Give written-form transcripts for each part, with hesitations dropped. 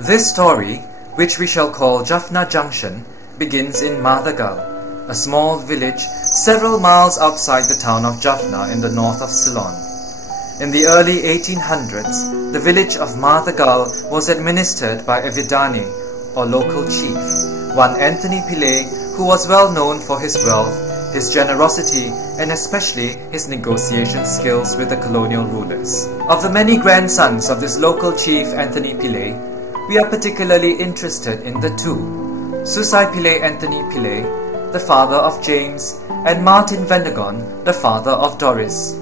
This story, which we shall call Jaffna Junction, begins in Mathagal, a small village several miles outside the town of Jaffna in the north of Ceylon. In the early 1800s, the village of Mathagal was administered by a Vidani, or local chief, one Anthonypillai, who was well known for his wealth, his generosity, and especially his negotiation skills with the colonial rulers. Of the many grandsons of this local chief Anthonypillai, we are particularly interested in the two, Susai-Pillai Anthonypillai, the father of James, and Martin Vendagon, the father of Doris.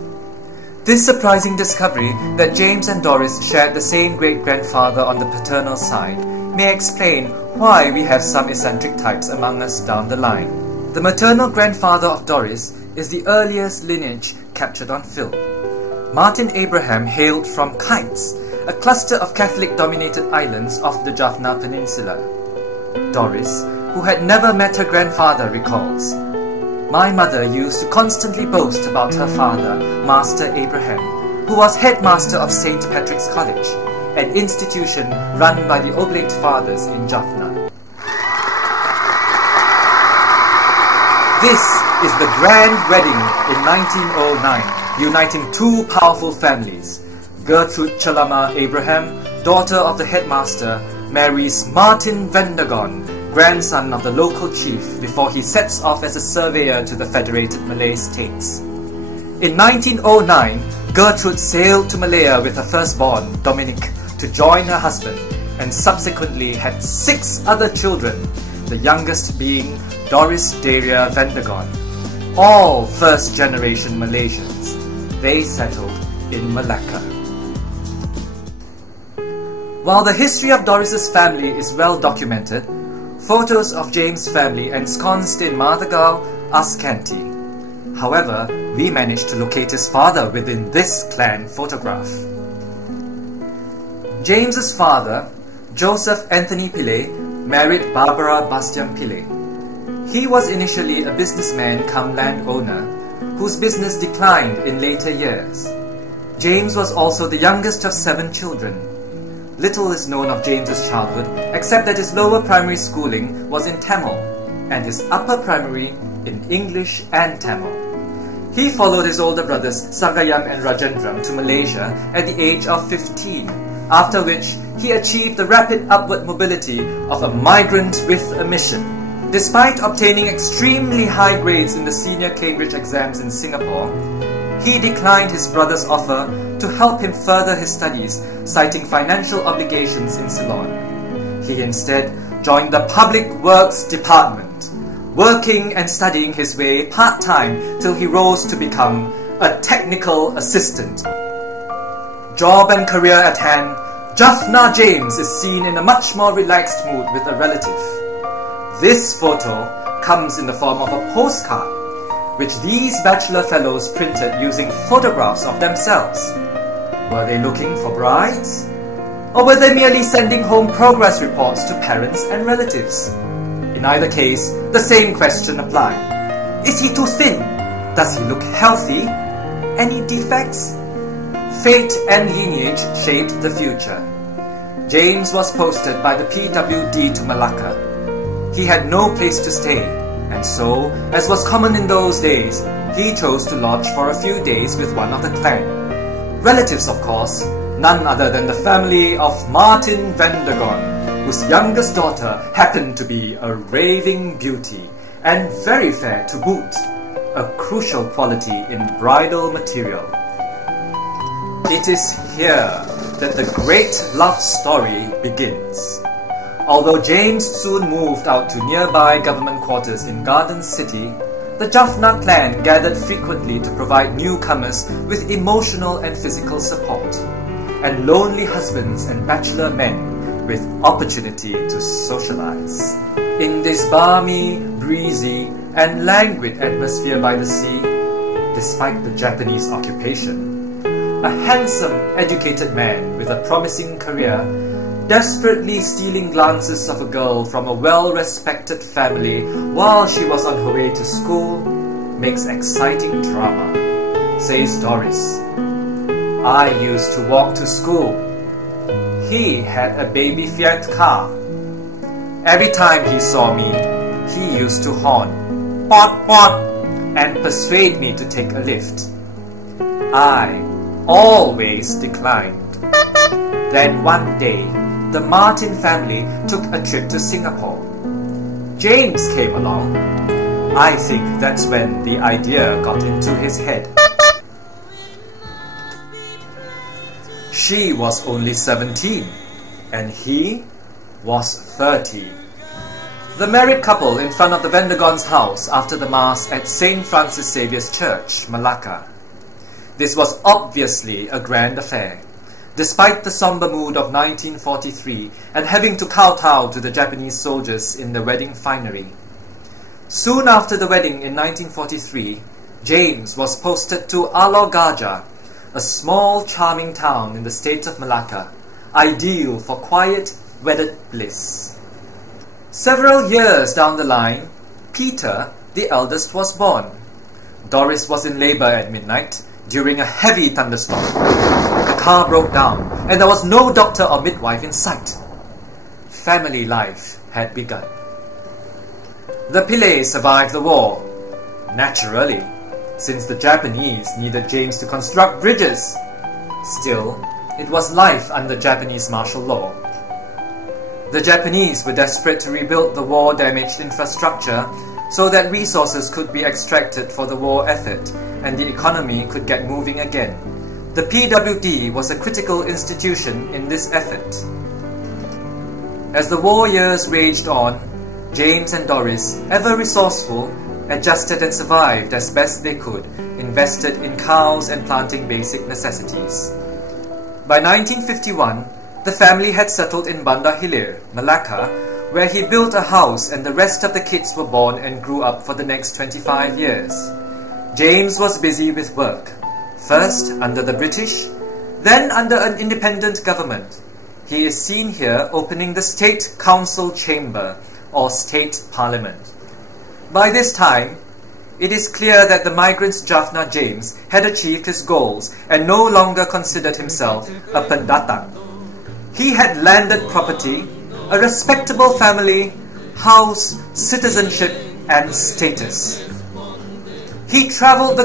This surprising discovery that James and Doris shared the same great-grandfather on the paternal side may explain why we have some eccentric types among us down the line. The maternal grandfather of Doris is the earliest lineage captured on film. Martin Abraham hailed from Kites, a cluster of Catholic-dominated islands off the Jaffna Peninsula. Doris, who had never met her grandfather, recalls, "My mother used to constantly boast about her father, Master Abraham, who was headmaster of St. Patrick's College, an institution run by the Oblate Fathers in Jaffna." This is the grand wedding in 1909, uniting two powerful families. Gertrude Chalama Abraham, daughter of the headmaster, marries Martin Vendagon, grandson of the local chief, before he sets off as a surveyor to the Federated Malay States. In 1909, Gertrude sailed to Malaya with her firstborn, Dominic, to join her husband, and subsequently had 6 other children, the youngest being Doris Daria Vendagon, all first-generation Malaysians. They settled in Malacca. While the history of Doris's family is well documented, photos of James' family ensconced in Mathagal are scanty. However, we managed to locate his father within this clan photograph. James's father, Joseph Anthonypillai, married Barbara Bastian Pillai. He was initially a businessman come landowner, whose business declined in later years. James was also the youngest of 7 children. Little is known of James's childhood, except that his lower primary schooling was in Tamil, and his upper primary in English and Tamil. He followed his older brothers Sagayam and Rajendram to Malaysia at the age of 15, after which he achieved the rapid upward mobility of a migrant with a mission. Despite obtaining extremely high grades in the senior Cambridge exams in Singapore, he declined his brother's offer to help him further his studies, citing financial obligations in Ceylon. He instead joined the Public Works Department, working and studying his way part-time till he rose to become a technical assistant. Job and career at hand, Jaffna James is seen in a much more relaxed mood with a relative. This photo comes in the form of a postcard, which these bachelor fellows printed using photographs of themselves. Were they looking for brides? Or were they merely sending home progress reports to parents and relatives? In either case, the same question applied. Is he too thin? Does he look healthy? Any defects? Fate and lineage shaped the future. James was posted by the PWD to Malacca. He had no place to stay, and so, as was common in those days, he chose to lodge for a few days with one of the clan. Relatives, of course, none other than the family of Martin Vendagon, whose youngest daughter happened to be a raving beauty, and very fair to boot, a crucial quality in bridal material. It is here that the great love story begins. Although James soon moved out to nearby government quarters in Garden City, the Jaffna clan gathered frequently to provide newcomers with emotional and physical support, and lonely husbands and bachelor men with opportunity to socialize. In this balmy, breezy, and languid atmosphere by the sea, despite the Japanese occupation, a handsome, educated man with a promising career, desperately stealing glances of a girl from a well-respected family while she was on her way to school, makes exciting drama, says Doris. I used to walk to school. He had a baby Fiat car. Every time he saw me, he used to horn, "Pot, pot," and persuade me to take a lift. I always declined. Then one day, the Martin family took a trip to Singapore. James came along. I think that's when the idea got into his head. She was only 17 and he was 30. The married couple in front of the Vendagon's house after the Mass at St. Francis Xavier's Church, Malacca. This was obviously a grand affair, despite the somber mood of 1943 and having to kowtow to the Japanese soldiers in the wedding finery. Soon after the wedding in 1943, James was posted to Alor Gajah, a small charming town in the state of Malacca, ideal for quiet, wedded bliss. Several years down the line, Peter, the eldest, was born. Doris was in labor at midnight during a heavy thunderstorm. The car broke down and there was no doctor or midwife in sight. Family life had begun. The Pillai survived the war, naturally, since the Japanese needed James to construct bridges. Still, it was life under Japanese martial law. The Japanese were desperate to rebuild the war-damaged infrastructure so that resources could be extracted for the war effort and the economy could get moving again. The PWD was a critical institution in this effort. As the war years raged on, James and Doris, ever resourceful, adjusted and survived as best they could, invested in cows and planting basic necessities. By 1951, the family had settled in Bandar Hilir, Malacca, where he built a house and the rest of the kids were born and grew up for the next 25 years. James was busy with work, first under the British, then under an independent government. He is seen here opening the State Council Chamber, or State Parliament. By this time, it is clear that the migrant Jaffna James had achieved his goals and no longer considered himself a pendatang. He had landed property, a respectable family, house, citizenship, and status. He traveled the